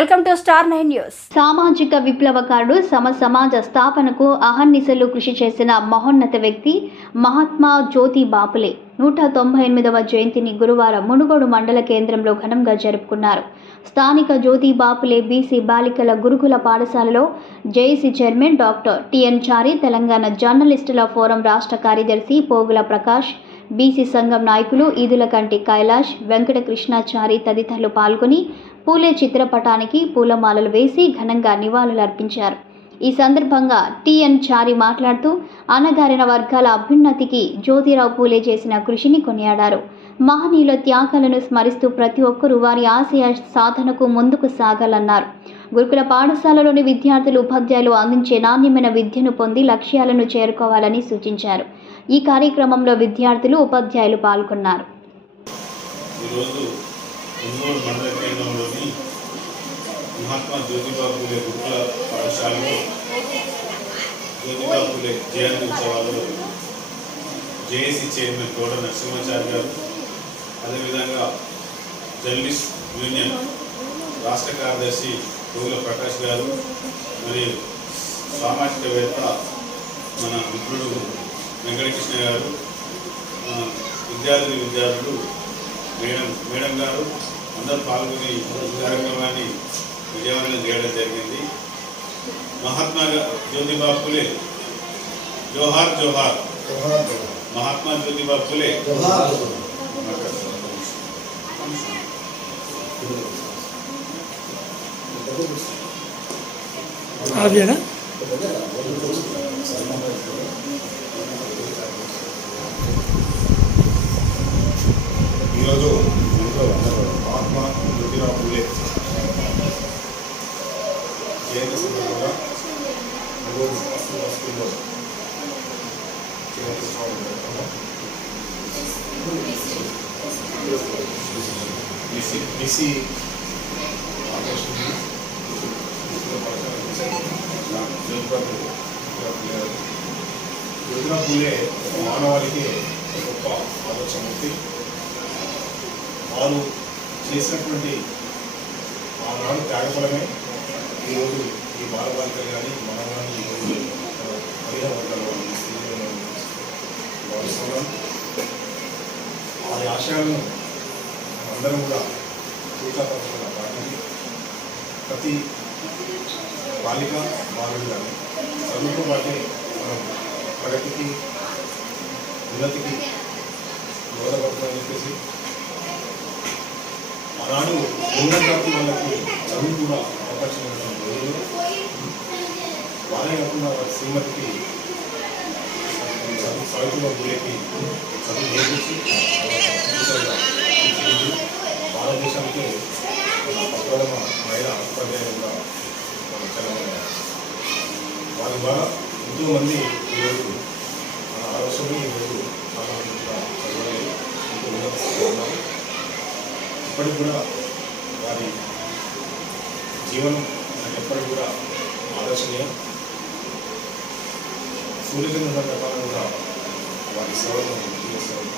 Welcome to star nine news. సామాజిక విప్లవకారుడు సమ సమాజ స్థాపనకు అహర్నిశలు కృషి చేసిన మహోన్నత వ్యక్తి మహాత్మా జ్యోతి బాపులే నూట తొంభై ఎనిమిదవ జయంతిని గురువారం మునుగోడు మండల కేంద్రంలో ఘనంగా జరుపుకున్నారు. స్థానిక జ్యోతి బాపులే బీసీ బాలికల గురుకుల పాఠశాలలో JAC chairman doctor TN Chari Telangana జర్నలిస్టుల ఫోరం రాష్ట్ర కార్యదర్శి పోగుల ప్రకాష్ బీసీ సంఘం నాయకులు ఈదులకంటి కైలాష్ వెంకటకృష్ణాచారి తదితరులు పాల్గొని పూలే చిత్రపటానికి పూలమాలలు వేసి ఘనంగా నివాళులర్పించారు. ఈ సందర్భంగా టిఎన్ చారి మాట్లాడుతూ అణగారిన వర్గాల అభ్యున్నతికి జ్యోతిరావు పూలే చేసిన కృషిని కొనియాడారు. మహనీయుల త్యాగాలను స్మరిస్తూ ప్రతి ఒక్కరూ వారి ఆశయ సాధనకు ముందుకు సాగాలన్నారు. గురుకుల పాఠశాలలోని విద్యార్థులు ఉపాధ్యాయులు అందించే నాణ్యమైన విద్యను పొంది లక్ష్యాలను చేరుకోవాలని సూచించారు. ఈ కార్యక్రమంలో విద్యార్థులు ఉపాధ్యాయులు పాల్గొన్నారు. ఈరోజు ఒంగోలు మండల కేంద్రంలోని మహాత్మా జ్యోతిబా పూలే గురుకుల పాఠశాలలో జ్యోతిబా పూలే జయంతి ఉత్సవాల్లో జేఏసీ చైర్మన్ కోట నరసింహాచారి గారు అదేవిధంగా జర్నలిస్ట్ యూనియన్ రాష్ట్ర కార్యదర్శి పూల ప్రకాష్ గారు మరియు సామాజికవేత్త మన మిత్రుడు వెంకటకృష్ణ గారు విద్యార్థి విద్యార్థులు మేడం మేడం గారు అందరూ పాల్గొని ఈ కార్యక్రమాన్ని విజయవంతం చేయడం జరిగింది. మహాత్మా గా- జ్యోతిబా ఫులే జోహార్ జోహార్ మహాత్మా జ్యోతిబా ఫులే. ఆవిడేనా ఈరోజు మహాత్మా జ్యోతిరావు ఫులే జయంతి సందర్భంగా ఒంగోలు వస్తు వస్తువులో జయంతి ఉత్సవం జరుపుకున్నాం. బీసీ బీసీ పూలే మానవాళికి గొప్ప ఆదర్శమూర్తి వారు చేసినటువంటి ఆనాడు త్యాగఫలమే ఈరోజు ఈ బాలబాలికలు కానీ మనం ఈరోజు మహిళా వర్గాలు భావిస్తున్నాం వారి ఆశయాలను అందరం కూడా సూచనపరంగా పాటించి ప్రతి బాలిక బాలుడు చదువుతో పాటే మనం ప్రగతికి ఉన్నతికి దోహదపడుతుందని చెప్పేసి ఆనాడు ఉన్నత జాతి వాళ్ళకి చదువు కూడా అవకాశం ఉన్నటువంటి రోజుల్లో వారే కాకుండా వారి శ్రీమతికి చదువు సాగుతున్న చదువు నేర్పించి భారతదేశానికి ప్రప్రథమ మహిళా ఉపాధ్యాయులు కూడా మన తెలంగాణ వారి ద్వారా ఎంతో మంది ఈరోజు మన ఆలోచనలు ఈరోజు చాలా మంది కూడా చదవలేదు ఇప్పటికి కూడా వారి జీవనం నాకు ఎప్పటికి కూడా ఆదర్శనీయం సూర్యచంద్ర ప్రకారం కూడా వారి సేవలు ముఖ్య సేవలు